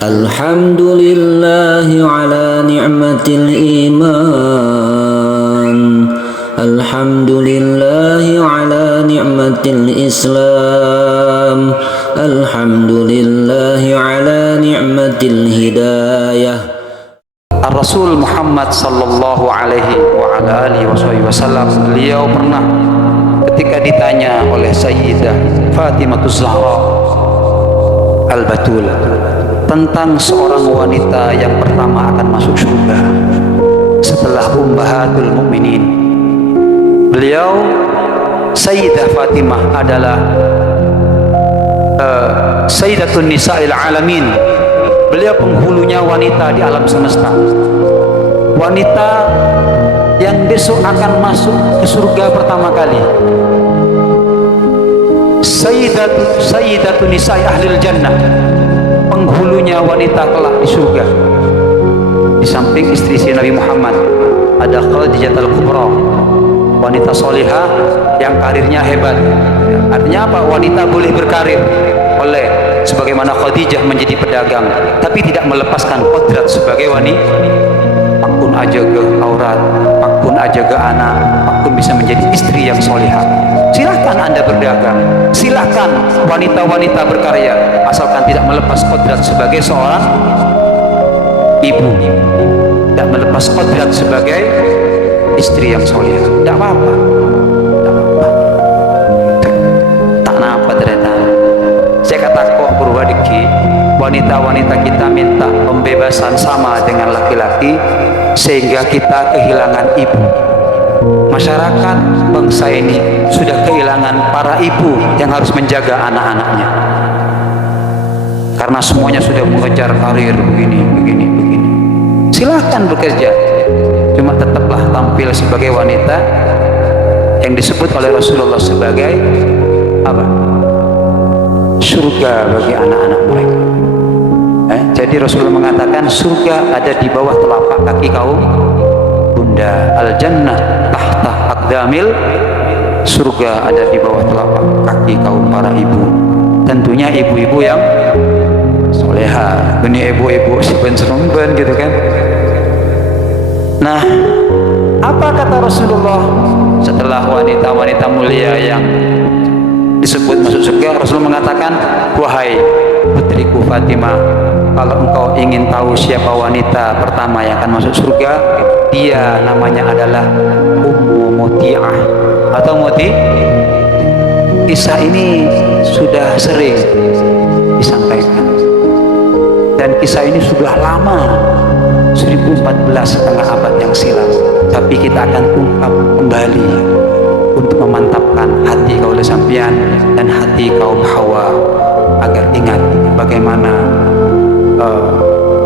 Alhamdulillahi ala ni'matil iman. Alhamdulillahi ala ni'matil islam. Alhamdulillahi ala ni'matil hidayah. Rasul Muhammad sallallahu alaihi wa ala alihi wasallam, beliau pernah ketika ditanya oleh Sayyidah Fatimah Zahra Al-Batul tentang seorang wanita yang pertama akan masuk surga setelah Ummahatul Mukminin, beliau Sayyidah Fatimah adalah Sayyidatun Nisa'il Alamin. Beliau penghulunya wanita di alam semesta, wanita yang besok akan masuk ke surga pertama kali. Sayyidatun Nisa'i Ahlil Jannah, penghulunya wanita kelak di surga. Di samping istri Nabi Muhammad ada Khadijah Al-Kubra, wanita solihah yang karirnya hebat. Artinya apa? Wanita boleh berkarir, boleh, sebagaimana Khadijah menjadi pedagang, tapi tidak melepaskan kodrat sebagai wanita. Pakun aja ke aurat, pakun aja ke anak, pakun bisa menjadi istri yang solihah. Silahkan Anda berdagang, silahkan wanita-wanita berkarya, asalkan tidak melepas kodrat sebagai seorang ibu, tidak melepas kodrat sebagai istri yang solihah. Tidak apa-apa, tak apa ternyata. Saya kata kok Purwadiki, wanita-wanita kita minta pembebasan sama dengan laki-laki sehingga kita kehilangan ibu. Masyarakat bangsa ini sudah kehilangan para ibu yang harus menjaga anak-anaknya, karena semuanya sudah mengejar karir begini. Silahkan bekerja, cuma tetaplah tampil sebagai wanita yang disebut oleh Rasulullah sebagai apa? Surga bagi anak-anak mereka. Jadi Rasulullah mengatakan surga ada di bawah telapak kaki kaum bunda. Al-jannah tahta aqdamil, surga ada di bawah telapak kaki kaum para ibu. Tentunya ibu-ibu yang soleha. Ini ibu-ibu siben-serumben gitu kan. Nah, apa kata Rasulullah setelah wanita-wanita mulia yang disebut masuk surga? Rasul mengatakan, wahai putriku Fatimah, kalau engkau ingin tahu siapa wanita pertama yang akan masuk surga, dia namanya adalah Ummu Muti'ah atau Muti. Kisah ini sudah sering disampaikan dan kisah ini sudah lama, 1014 setengah abad yang silam, tapi kita akan ungkap kembali untuk memantapkan hati kaum sampian dan hati kaum Hawa agar ingat bagaimana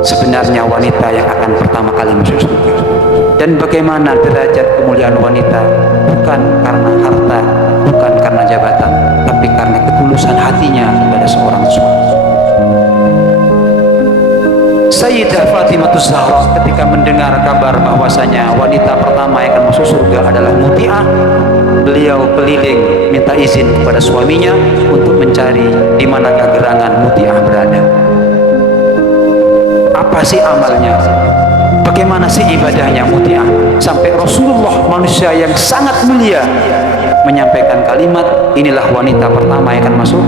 sebenarnya wanita yang akan pertama kali masuk surga, dan bagaimana derajat kemuliaan wanita bukan karena harta, bukan karena jabatan, tapi karena ketulusan hatinya kepada seorang suami. Sayyidah Fatimah Zahra ketika mendengar kabar bahwasanya wanita pertama yang akan masuk surga adalah Muti'ah, beliau keliling minta izin kepada suaminya untuk mencari di manakah gerangan Muti'ah berada. Apa sih amalnya? Bagaimana sih ibadahnya Muti'ah? Sampai Rasulullah, manusia yang sangat mulia, menyampaikan kalimat, inilah wanita pertama yang akan masuk.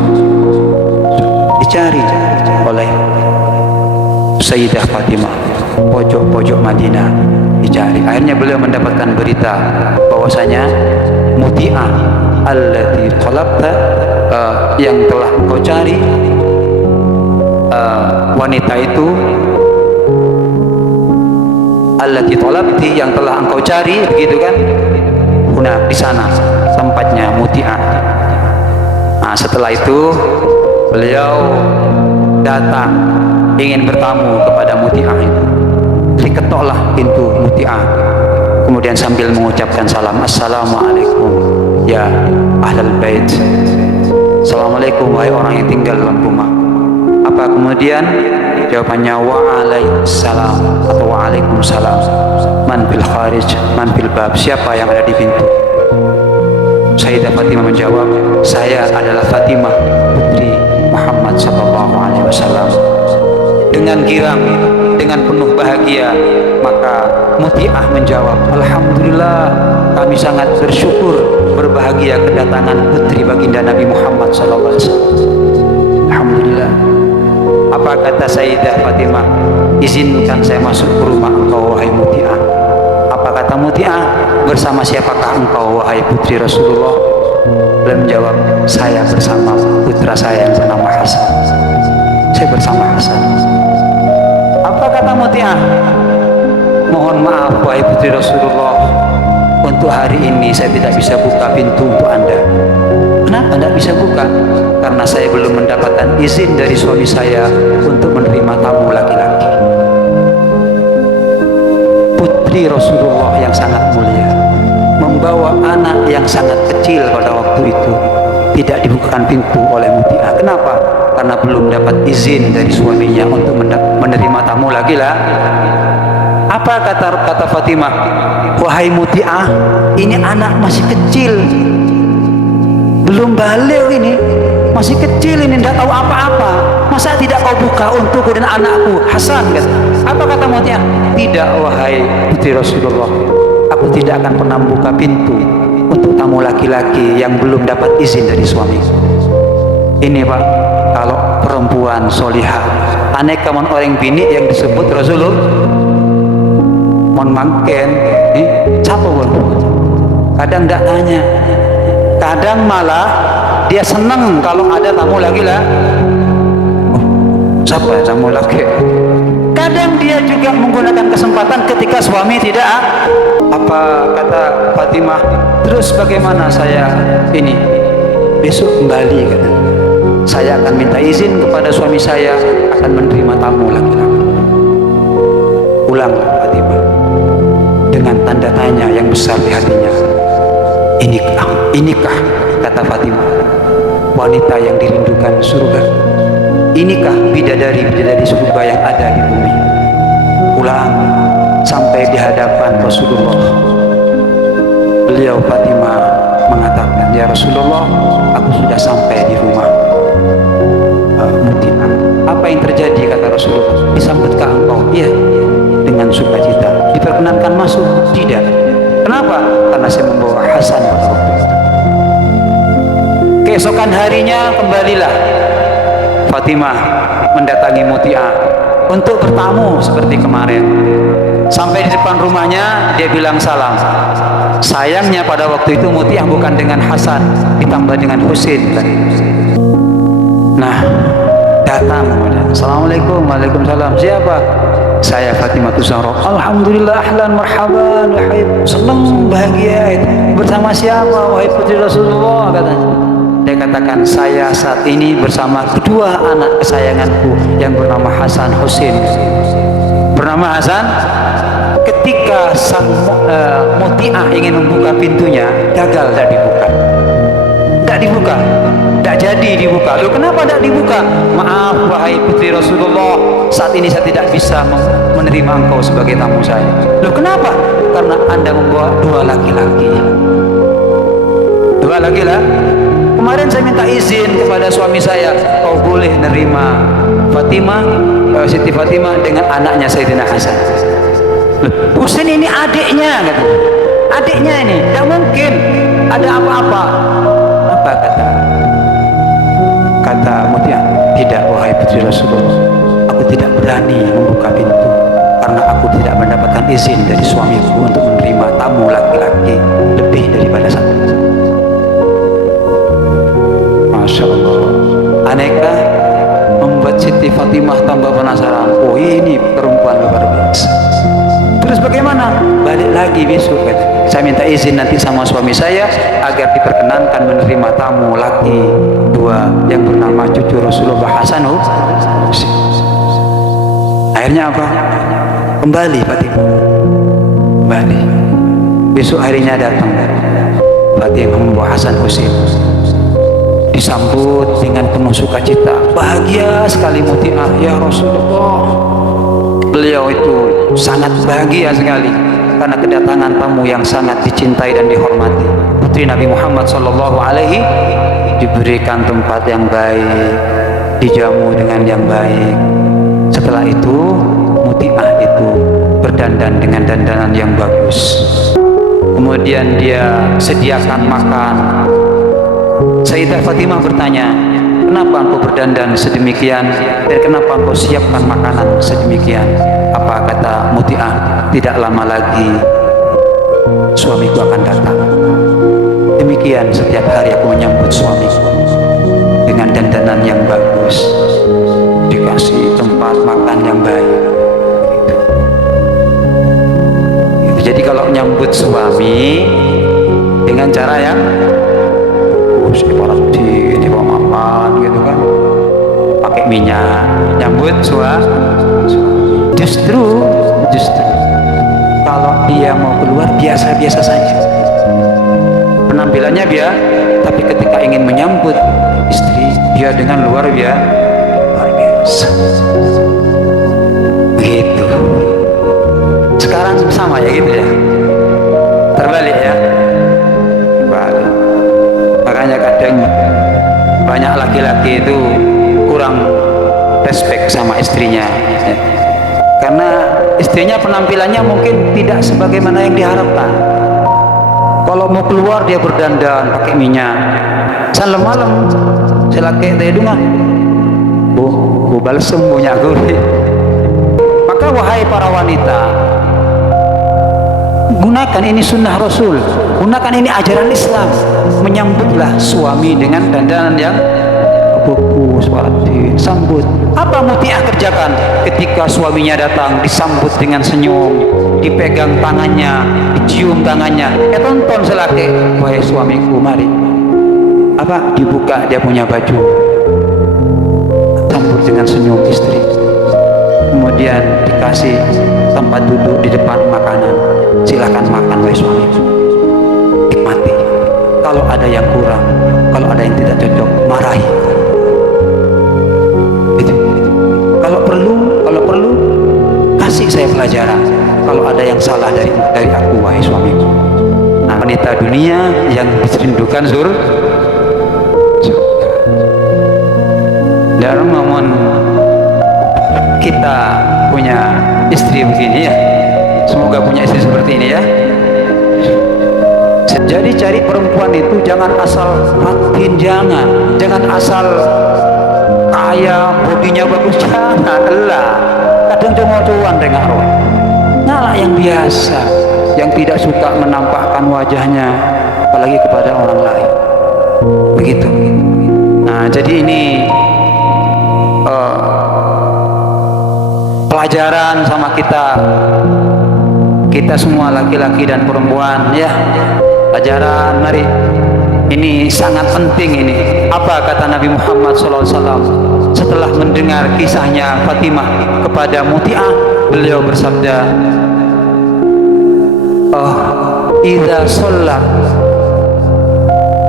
Dicari oleh Sayyidah Fatimah, pojok-pojok Madinah dicari. Akhirnya beliau mendapatkan berita bahwasanya Muti'ah allati talabta, yang telah engkau cari, wanita itu allati talabti, yang telah engkau cari, begitu kan? Di sana tempatnya Muti'ah. Nah, setelah itu beliau datang ingin bertamu kepada Muti'ah itu. Diketoklah pintu Muti'ah, kemudian sambil mengucapkan salam, assalamualaikum ya ahlal bait, assalamualaikum wahai orang yang tinggal dalam rumah. Apa kemudian jawabannya? Waalaikumsalam atau waalaikumsalam. Man fil kharij, man fil bab, siapa yang ada di pintu? Sayyidah Fatimah menjawab, saya adalah Fatimah putri Muhammad sallallahu alaihi wasallam. dengan girang, dengan penuh bahagia. Maka Muti'ah menjawab, alhamdulillah, kami sangat bersyukur, berbahagia kedatangan putri baginda Nabi Muhammad SAW. Alhamdulillah. Apa kata Sayyidah Fatimah? Izinkan saya masuk ke rumah engkau, wahai Muti'ah. Apa kata Muti'ah? Bersama siapakah engkau, wahai putri Rasulullah? Beliau menjawab, saya bersama putra saya yang bernama Hasan. Saya bersama Hasan. Apa kata Muti'ah? Mohon maaf, wahai putri Rasulullah, untuk hari ini saya tidak bisa buka pintu untuk Anda. Kenapa tidak bisa buka? Karena saya belum mendapatkan izin dari suami saya untuk menerima tamu laki-laki. Putri Rasulullah yang sangat mulia membawa anak yang sangat kecil pada waktu itu, tidak dibukakan pintu oleh Muti'ah. Kenapa? Karena belum dapat izin dari suaminya untuk menerima tamu laki-laki. Apa kata Fatimah? Wahai Muti'ah, ini anak masih kecil, belum balik, ini masih kecil, ini tidak tahu apa-apa. Masa tidak kau buka untukku dan anakku Hasan? Apa kata Muti'ah? Tidak, wahai putri Rasulullah, aku tidak akan pernah buka pintu untuk tamu laki-laki yang belum dapat izin dari suami. Ini Pak, kalau perempuan solihah, aneka mon orang bini yang disebut Rasulullah mon mangken, siapa bang? Kadang tidak tanya, kadang malah dia senang kalau ada tamu lagi lah. Oh, siapa tamu lagi? Kadang dia juga menggunakan kesempatan ketika suami tidak. Apa kata Fatimah? Terus bagaimana saya ini? Besok kembali kata. Saya akan minta izin kepada suami saya akan menerima tamu laki-laki. Ulanglah Fatimah dengan tanda tanya yang besar di hatinya. Inikah kata Fatimah wanita yang dirindukan surga? Inikah bidadari surga yang ada di bumi? Pulang sampai di hadapan Rasulullah. Beliau Fatimah mengatakan, ya Rasulullah, aku sudah sampai di rumah Muti'ah. Apa yang terjadi kata Rasulullah? Disambutkah engkau? Iya, dengan sukacita. Diperkenankan masuk? Tidak. Kenapa? Karena saya membawa Hasan pada waktu itu. Keesokan harinya kembalilah Fatimah mendatangi Muti'ah untuk bertamu seperti kemarin. Sampai di depan rumahnya dia bilang salam. Sayangnya pada waktu itu Muti'ah bukan dengan Hasan, ditambah dengan Husain. Nah, datang kemudian. Assalamualaikum. Waalaikumsalam. Siapa? Saya Fatimah Zahra. Alhamdulillah, ahlan marhaban, wahai, senang bahagia itu. Bersama siapa wahai putri Rasulullah? Katanya. Dia katakan, saya saat ini bersama kedua anak kesayanganku yang bernama Hasan Husain. Bernama Hasan. Ketika sang Muti'ah ingin membuka pintunya, gagal, tidak dibuka. Tidak dibuka, tidak jadi dibuka. Loh, kenapa tidak dibuka? Maaf wahai putri Rasulullah, saat ini saya tidak bisa menerima engkau sebagai tamu saya. Loh, kenapa? Karena Anda membawa dua laki-laki. Dua laki-laki. Kemarin saya minta izin kepada suami saya, kau boleh nerima Fatimah, Siti Fatimah dengan anaknya Sayyidina Hasan. Husain ini adiknya, kata. Adiknya ini, tidak mungkin ada apa-apa. Apa kata Muti'ah? Tidak wahai putri Rasulullah, aku tidak berani membuka pintu karena aku tidak mendapatkan izin dari suamiku untuk menerima tamu laki-laki lebih daripada satu. Masya Allah, aneka membuat Siti Fatimah tambah penasaran. Oh, ini perempuan luar biasa. Terus bagaimana? Balik lagi besok, saya minta izin nanti sama suami saya agar diperkenankan menerima tamu laki dua yang bernama cucu Rasulullah Hasan. Akhirnya apa? Kembali Fatimah. Kembali. Besok harinya datang Fatimah membawa Hasan Husain. Disambut dengan penuh sukacita. Bahagia sekali Muti'ah, ya Rasulullah. Beliau itu sangat bahagia sekali karena kedatangan tamu yang sangat dicintai dan dihormati. Putri Nabi Muhammad sallallahu alaihi diberikan tempat yang baik, dijamu dengan yang baik. Setelah Setelah itu muti'ah itu berdandan dengan dandanan yang bagus. Kemudian dia sediakan makan. Sayyidah Fatimah bertanya, kenapa engkau berdandan sedemikian dan kenapa engkau siapkan makanan sedemikian? Apa kata muti'ah? Tidak lama lagi suamiku akan datang. Demikian setiap hari aku menyambut suamiku dengan dandanan yang bagus, dikasih tempat makan yang baik. Jadi kalau menyambut suami dengan cara yang di bawah mapan gitu kan, pakai minyak, nyambut suami. Justru kalau dia mau keluar biasa-biasa saja, penampilannya tapi ketika ingin menyambut istri dia dengan luar biasa. Begitu. Sekarang sama ya gitu ya, terbalik ya. Balik. Makanya kadang banyak laki-laki itu kurang respect sama istrinya ya. Karena istrinya penampilannya mungkin tidak sebagaimana yang diharapkan. Kalau mau keluar dia berdandan pakai minyak. Salam malam selaki tadi mah bu balas sembunyi aku. Maka wahai para wanita, gunakan ini sunnah Rasul, gunakan ini ajaran Islam. Menyambutlah suami dengan dandanan yang bagus, sambut. Apa muti'ah kerjakan ketika suaminya datang? Disambut dengan senyum, dipegang tangannya, dicium tangannya. Tonton selaki, wahai suamiku, mari. Apa? Dibuka dia punya baju, sambut dengan senyum istri. Kemudian dikasih tempat duduk di depan makanan. Silakan makan wahai suami. Nikmati. Kalau ada yang kurang, kalau ada yang tidak cocok, marahi. Kalau perlu kasih saya pelajaran. Kalau ada yang salah dari aku wahai suamiku. Nah, wanita dunia yang dirindukan dan mohon kita punya istri begini ya. Semoga punya istri seperti ini ya. Jadi cari perempuan itu jangan asal patin, jangan asal kaya, bodinya bagus, jangan lah. Kadang cuma cuan rengah roh. Ngalah yang biasa, yang tidak suka menampakkan wajahnya, apalagi kepada orang lain. Begitu. Nah, jadi ini pelajaran sama kita semua laki-laki dan perempuan ya. Pelajaran, mari. Ini sangat penting ini. Apa kata Nabi Muhammad SAW setelah mendengar kisahnya Fatimah kepada Muti'ah? Beliau bersabda,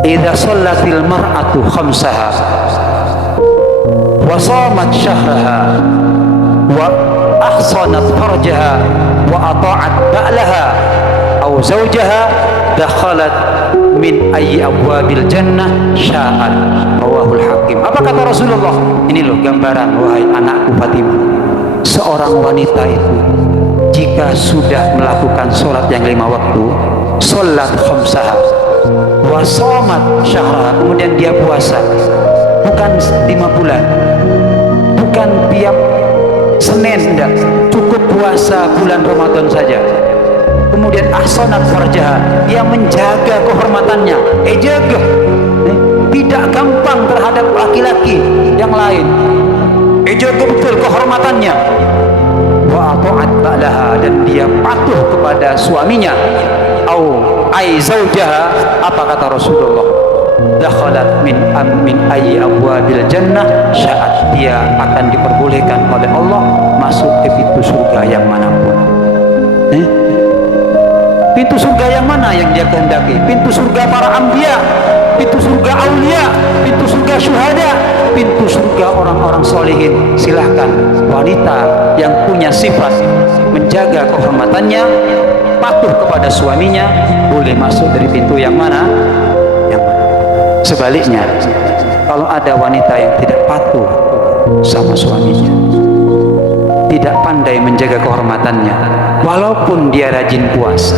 idza shallatil mar'atu khamsaha wa shamat syahraha wa ahsanat farjaha wa ata'at ba'laha aw zawjaha dakhalat min ayyi abwabil jannah sya'at. Rawahul Hakim. Apa kata Rasulullah? Ini loh gambaran, wahai anakku Fatimah. Seorang wanita itu jika sudah melakukan sholat yang 5 waktu, sholat khamsaha wa shamat syahraha, kemudian dia puasa bukan 5 bulan, bukan tiap Senin, enggak, cukup puasa bulan Ramadan saja. Kemudian ahsanat farjaha, dia menjaga kehormatannya, jaga, tidak gampang terhadap laki-laki yang lain, jaga betul kehormatannya. Wa ata'at ba'laha, dan dia patuh kepada suaminya. Au ai zaujaha, apa kata Rasulullah? Dakhalat min ayyi abwabil jannah sya'at, dia akan diperbolehkan oleh Allah masuk ke pintu surga yang manapun. Pintu surga yang mana yang dia kehendaki? Pintu surga para anbiya, pintu surga aulia, pintu surga syuhada, pintu surga orang-orang solehin. Silahkan wanita yang punya sifat menjaga kehormatannya, patuh kepada suaminya, boleh masuk dari pintu yang mana? Sebaliknya, kalau ada wanita yang tidak patuh sama suaminya, tidak pandai menjaga kehormatannya, walaupun dia rajin puasa,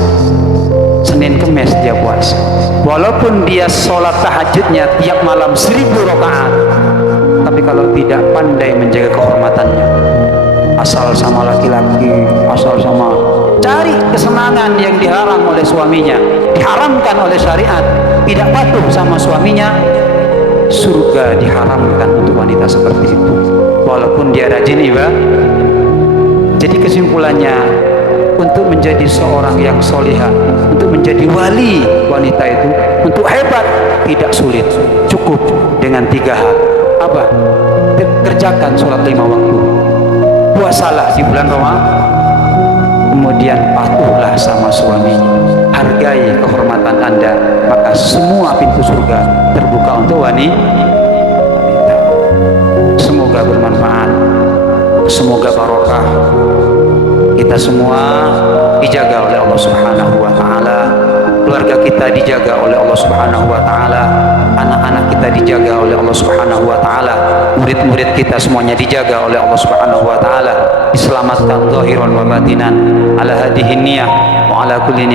Senin Kemis dia puasa, walaupun dia sholat tahajudnya tiap malam 1000 rakaat, tapi kalau tidak pandai menjaga kehormatannya, asal sama laki-laki, asal sama cari kesenangan yang diharam oleh suaminya, diharamkan oleh syariat, tidak patuh sama suaminya, surga diharamkan untuk wanita seperti itu walaupun dia rajin ibadah. Jadi kesimpulannya, untuk menjadi seorang yang solihah, untuk menjadi wali wanita itu, untuk hebat tidak sulit, cukup dengan 3 hal. Apa? Kerjakan sholat 5 waktu, puasalah di bulan Ramadan, kemudian patuhlah sama suaminya, hargai kehormatan Anda, maka semua pintu surga terbuka untuk wanita. Semoga bermanfaat, semoga barokah, kita semua dijaga oleh Allah Subhanahu wa taala, keluarga kita dijaga oleh Allah Subhanahu wa taala, anak-anak kita dijaga oleh Allah Subhanahu wa taala, murid-murid kita semuanya dijaga oleh Allah Subhanahu wa taala, diselamatkan zahiran wa batinan, ala hadihin niyah wa ala kulli